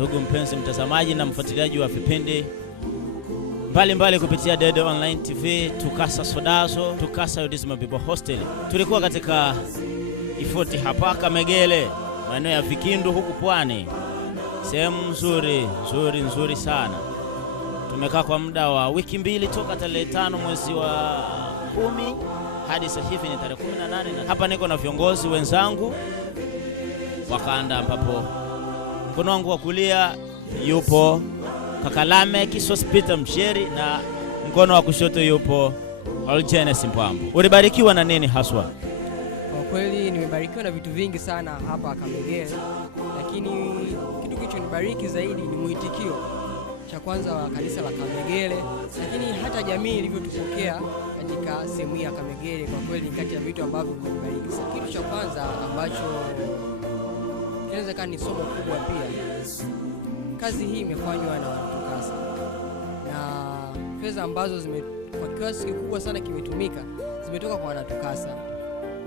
ndugu mpenzi mtazamaji na mfuatiliaji wa vipindi mbalimbali kupitia Dede Online TV, Tukasa Sodazo, Tukasa Udizima Bible Hostel. Tulikuwa katika Ifoti hapa Kamegele, maeneo ya Vikindu huku Pwani. Sehemu nzuri sana. Tumekaa kwa muda wa wiki mbili toka tarehe 5 mwezi wa 10 hadi sasa hivi ni tarehe 18, na hapa niko na viongozi wenzangu wakanda, ambapo mkono wangu wa kulia yupo Kakalame Kisospita Msheri na mkono wa kushoto yupo Oljenes Mpambo. Ulibarikiwa na nini haswa? Kwa kweli nimebarikiwa na vitu vingi sana hapa Kamegele, lakini kitu kilichonibariki zaidi ni mwitikio cha kwanza wa kanisa la Kamegele, lakini hata jamii ilivyotupokea katika sehemu ya Kamegele. Kwa kweli ni kati ya vitu ambavyo vimenibariki. Kitu cha kwanza ambacho inaweza kuwa ni somo kubwa pia, kazi hii imefanywa na Wanatukasa, na fedha ambazo kwa kiasi kikubwa sana kimetumika zimetoka kwa Wanatukasa.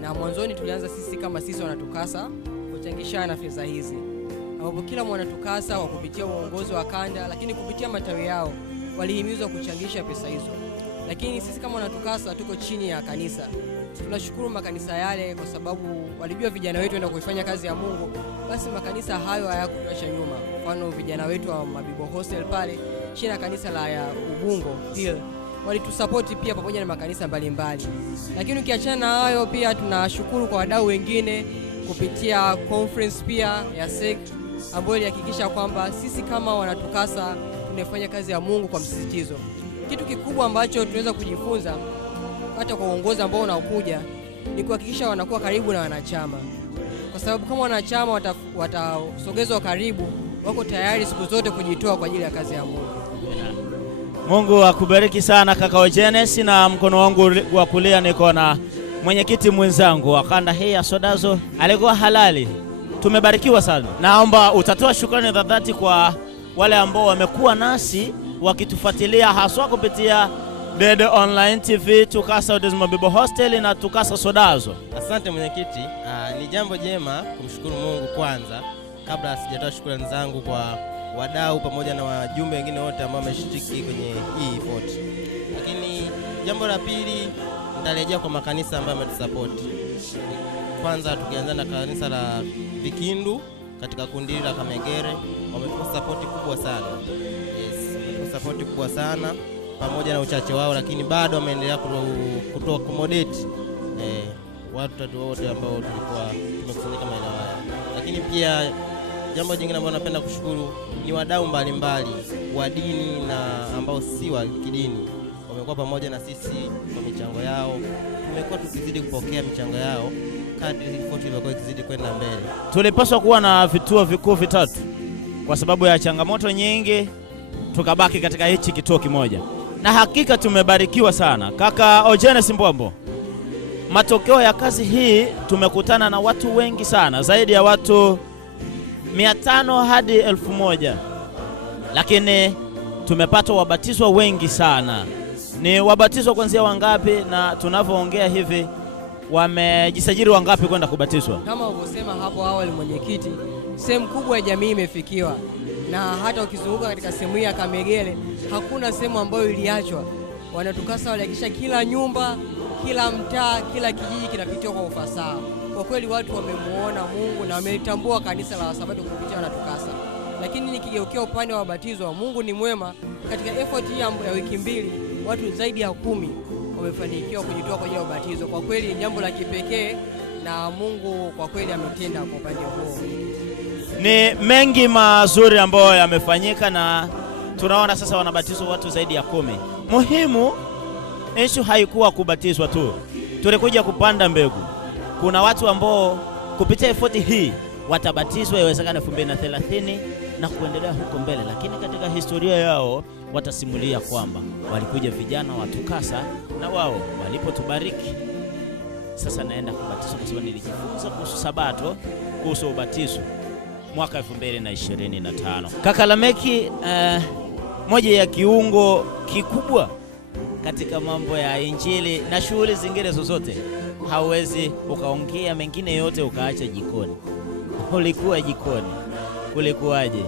Na mwanzoni tulianza sisi kama sisi Wanatukasa kuchangishana fedha hizi, ambapo kila Mwanatukasa wa kupitia uongozi wa kanda, lakini kupitia matawi yao walihimizwa kuchangisha pesa hizo. Lakini sisi kama Wanatukasa tuko chini ya kanisa. Tunashukuru makanisa yale kwa sababu walijua vijana wetu wenda kuifanya kazi ya Mungu, basi makanisa hayo hayakutuacha nyuma. Mfano vijana wetu wa Bible Hostel pale chini ya kanisa la ya Ubungo Hill walitusupport pia pamoja na makanisa mbalimbali. Lakini ukiachana na hayo, pia tunashukuru kwa wadau wengine kupitia conference pia ya SEC ambayo ilihakikisha kwamba sisi kama Wanatukasa tunafanya kazi ya Mungu kwa msisitizo. Kitu kikubwa ambacho tunaweza kujifunza hata kwa uongozi ambao unaokuja ni kuhakikisha wanakuwa karibu na wanachama, kwa sababu kama wanachama watasogezwa karibu, wako tayari siku zote kujitoa kwa ajili ya kazi ya Mungu. Mungu akubariki sana kaka Oljenes, na mkono wangu wa kulia niko na mwenyekiti mwenzangu wa kanda hii ya Sodazo. Alikuwa halali, tumebarikiwa sana. Naomba utatoa shukrani za dhati kwa wale ambao wamekuwa nasi wakitufuatilia haswa kupitia Dede Online TV, Tukasa Udizima Bible Hostel na Tukasa Sodazo. Asante mwenyekiti. Ni jambo jema kumshukuru Mungu kwanza kabla sijatoa shukrani zangu kwa wadau pamoja na wajumbe wengine wote ambao wameshiriki kwenye hii Ifoti. Lakini jambo la pili nitarejea kwa makanisa ambayo yametusupport. Kwanza tukianza na kanisa la Vikindu katika kundi la Kamegere, wametupa support kubwa sana. Support kubwa sana pamoja na uchache wao, lakini bado wameendelea kutoa accommodate watu wote ambao tulikuwa tumekusanyika maeneo haya. Lakini pia jambo jingine ambalo napenda kushukuru ni wadau mbalimbali wa dini na ambao si wa kidini, wamekuwa pamoja na sisi kwa michango yao. Tumekuwa tukizidi kupokea michango yao kadri Ifoti ilikuwa ikizidi kwenda mbele. Tulipaswa kuwa na vituo vikuu vitatu kwa sababu ya changamoto nyingi, tukabaki katika hichi kituo kimoja, na hakika tumebarikiwa sana. Kaka Oljenes Mpambo, matokeo ya kazi hii tumekutana na watu wengi sana, zaidi ya watu 500 hadi 1000, lakini tumepata wabatizwa wengi sana. Ni wabatizwa kuanzia wangapi, na tunavyoongea hivi wamejisajili wangapi kwenda kubatizwa? Kama ulivyosema hapo awali mwenyekiti, sehemu kubwa ya jamii imefikiwa, na hata ukizunguka katika sehemu ya Kamegele hakuna sehemu ambayo iliachwa. Wanatukasa walihakikisha kila nyumba, kila mtaa, kila kijiji kinapitiwa kwa ufasaha. Kwa kweli watu wamemuona Mungu na wametambua kanisa la Wasabato kupitia Wanatukasa. Lakini nikigeukia upande wa wabatizwa, Mungu ni mwema. Katika effort hii ya wiki mbili watu zaidi ya 10 wamefanikiwa kujitoa kwa ajili ya ubatizo. Kwa kweli ni jambo la kipekee, na Mungu kwa kweli ametenda kwa upande huo. Ni mengi mazuri ambayo yamefanyika, na tunaona sasa wanabatizwa watu zaidi ya 10. Muhimu issue haikuwa kubatizwa tu, tulikuja kupanda mbegu. Kuna watu ambao kupitia Ifoti hii watabatizwa iwezekana 2030 na kuendelea huko mbele, lakini katika historia yao watasimulia kwamba walikuja vijana wa Tukasa na wao walipotubariki. Sasa naenda kubatizwa kwa sababu nilijifunza kuhusu Sabato, kuhusu ubatizo mwaka 2025. Kaka Lameki, moja ya kiungo kikubwa katika mambo ya Injili na shughuli zingine zozote, hauwezi ukaongea mengine yote ukaacha jikoni. Ulikuwa jikoni, kulikuwaje?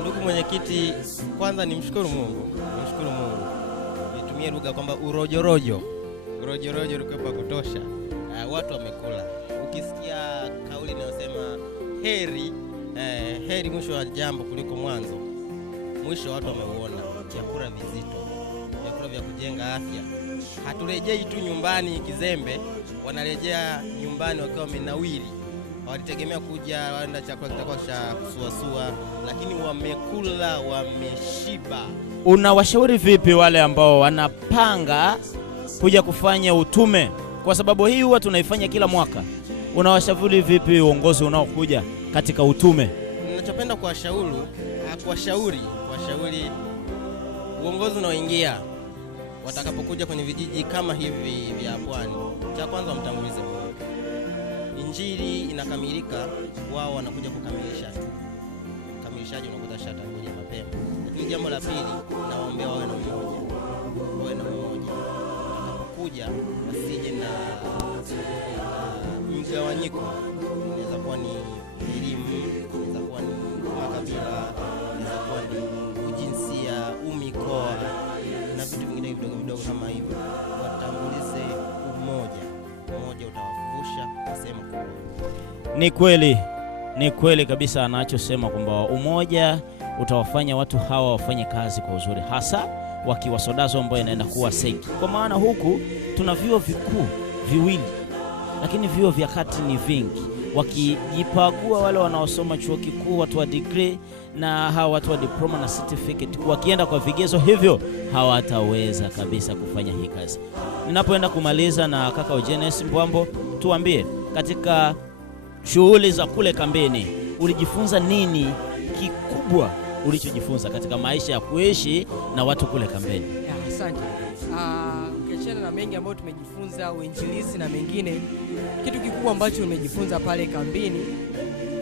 Ndugu mwenyekiti, kwanza nimshukuru Mungu. Nitumie lugha kwamba urojorojo ulikuwa kutosha. Watu wamekula. Ukisikia kauli inayosema heri mwisho wa jambo kuliko mwanzo, mwisho watu wameuona. Vyakula vizito, vyakula vya kujenga afya. Haturejei tu nyumbani kizembe, wanarejea nyumbani wakiwa wamenawiri. Walitegemea kuja waenda chakula kitakuwa cha kusuasua, lakini wamekula, wameshiba. Unawashauri vipi wale ambao wanapanga kuja kufanya utume? Kwa sababu hii huwa tunaifanya kila mwaka. Unawashauri vipi uongozi unaokuja katika utume? Ninachopenda kuwashauri uongozi unaoingia watakapokuja kwenye vijiji kama hivi vya pwani, cha kwanza mtangulize Mungu. Injili inakamilika, wao wanakuja kukamilisha. Ukamilishaji unakuta shata kuja mapema. Lakini jambo la pili, nawaombea wawe na umoja. Watakapokuja wasije na mgawanyiko. Inaweza kuwa ni elimu, inaweza kuwa ni makabila, inaweza kuwa ni ujinsia, umikoa na vitu vingine vidogo kama hivyo. Watangulize umoja utawavusha sehemu kubwa. Ni kweli kabisa anachosema kwamba umoja utawafanya watu hawa wafanye kazi kwa uzuri, hasa wakiwa Sodazo ambao inaenda kuwa seki. Kwa maana huku tuna vyuo vikuu viwili, lakini vyuo vya kati ni vingi. Wakijipagua wale wanaosoma chuo kikuu, watu wa degree na hawa watu wa diploma na certificate, wakienda kwa vigezo hivyo hawataweza kabisa kufanya hii kazi. Ninapoenda kumaliza na kaka Eugenius Mbwambo, tuambie katika shughuli za kule kambini ulijifunza nini kikubwa ulichojifunza katika maisha ya kuishi na watu kule kambini? Asante. Ukiachana na mengi ambayo tumejifunza, uinjilisti na mengine, kitu kikubwa ambacho tumejifunza pale kambini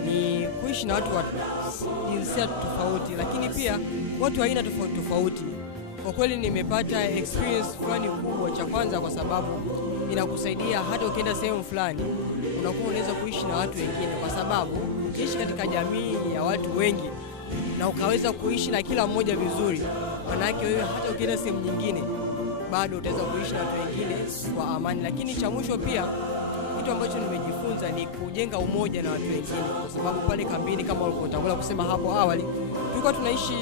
ni kuishi na watu wa jinsia tofauti, lakini pia watu wa aina tofauti. Kwa kweli nimepata experience fulani kubwa. Cha kwanza, kwa sababu inakusaidia hata ukienda sehemu fulani unakuwa unaweza kuishi na watu wengine, kwa sababu ukiishi katika jamii ya watu wengi na ukaweza kuishi na kila mmoja vizuri, maana yake wewe hata ukienda sehemu nyingine bado utaweza kuishi na watu wengine kwa amani. Lakini cha mwisho pia, kitu ambacho nimejifunza ni kujenga umoja na watu wengine, kwa sababu pale kambini kama ulivyotangulia kusema hapo awali, tulikuwa tunaishi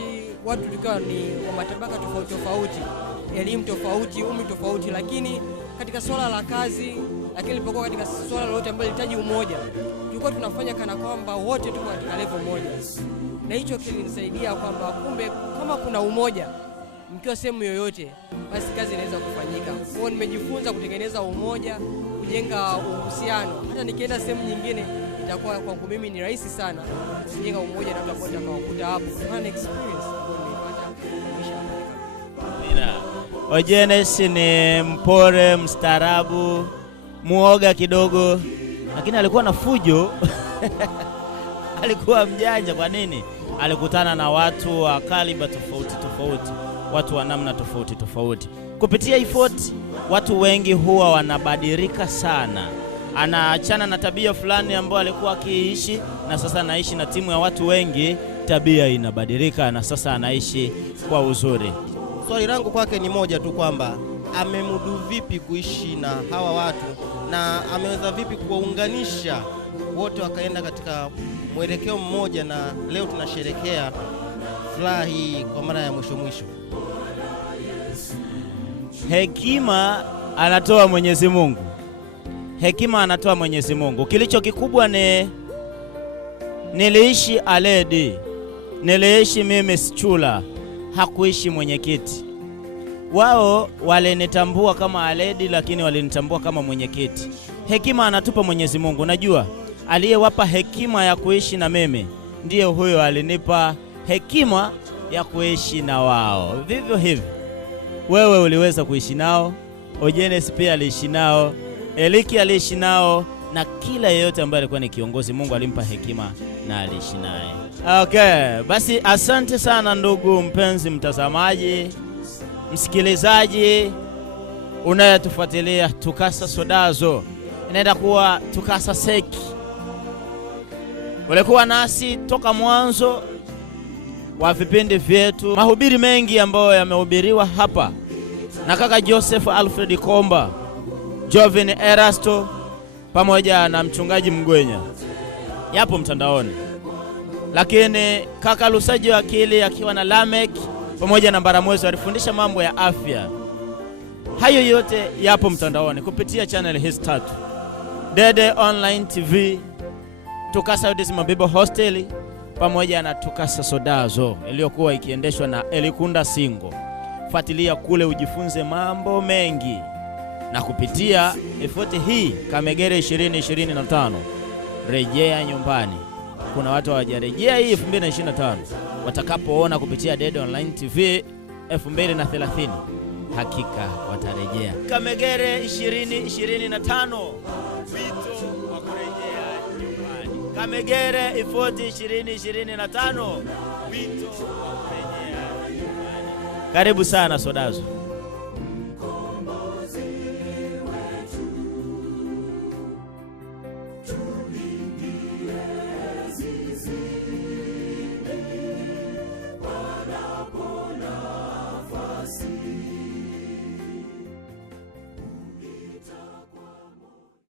watu tulikuwa ni wa matabaka tofauti, elimu tofauti, umri tofauti, lakini katika swala la kazi, lakini ilipokuwa katika swala lolote ambalo linahitaji umoja, tulikuwa tunafanya kana kwamba wote tuko katika level moja. Na hicho kilinisaidia kwamba kumbe kama kuna umoja mkiwa sehemu yoyote, basi kazi inaweza kufanyika. Kwa hiyo nimejifunza kutengeneza umoja, kujenga uhusiano. Hata nikienda sehemu nyingine itakuwa kwangu mimi ni rahisi sana kujenga umoja na watu ambao nitakaokuta hapo. Kuna experience ambayo nimepata maisha hapa. Eugenius ni mpore, mstaarabu, muoga kidogo, lakini alikuwa na fujo. Alikuwa mjanja. Kwa nini? Alikutana na watu wa kaliba tofauti, watu wa namna tofauti. Kupitia Ifort watu wengi huwa wanabadilika sana. Anaachana na tabia fulani ambayo alikuwa akiishi, na sasa anaishi na timu ya watu wengi, tabia inabadilika na sasa anaishi kwa uzuri. Swali langu kwake ni moja tu, kwamba amemudu vipi kuishi na hawa watu na ameweza vipi kuwaunganisha wote wakaenda katika mwelekeo mmoja, na leo tunasherekea furaha hii kwa mara ya mwisho. Hekima anatoa Mwenyezi Mungu. Kilicho kikubwa ni niliishi Aledi, niliishi mimi Sichula, hakuishi mwenyekiti. Wao walinitambua kama Aledi, lakini walinitambua kama mwenyekiti. Hekima anatupa Mwenyezi Mungu. Najua aliyewapa hekima ya kuishi na mimi ndiye huyo alinipa hekima ya kuishi na wao. Vivyo hivyo wewe uliweza kuishi nao, Eugenius pia aliishi nao, Eliki aliishi nao, na kila yeyote ambaye alikuwa ni kiongozi Mungu alimpa hekima na aliishi naye. Okay, basi asante sana ndugu mpenzi mtazamaji, msikilizaji unayetufuatilia. Tukasa Sodazo inaenda kuwa Tukasa Seki. Ulikuwa nasi toka mwanzo wa vipindi vyetu, mahubiri mengi ambayo yamehubiriwa hapa na kaka Joseph Alfred Komba, Jovin Erasto pamoja na mchungaji Mgwenya, yapo mtandaoni. Lakini kaka Lusaji Wakili akiwa na Lamek pamoja na Mbaramwezi walifundisha mambo ya afya. Hayo yote yapo mtandaoni kupitia channel hizi tatu: Dede Online TV, Tukasa Udisima Bible Hostel pamoja na Tukasa Sodazo iliyokuwa ikiendeshwa na Elikunda Singo. Fuatilia kule ujifunze mambo mengi. Na kupitia efoti hii Kamegere 2025 rejea nyumbani. Kuna watu hawajarejea hii 2025, watakapoona kupitia Dede Online TV 2030 hakika watarejea. Kamegere 2025 wito wa kurejea nyumbani. Kamegere efoti 2025 wito wa kurejea nyumbani. Karibu sana Sodazo.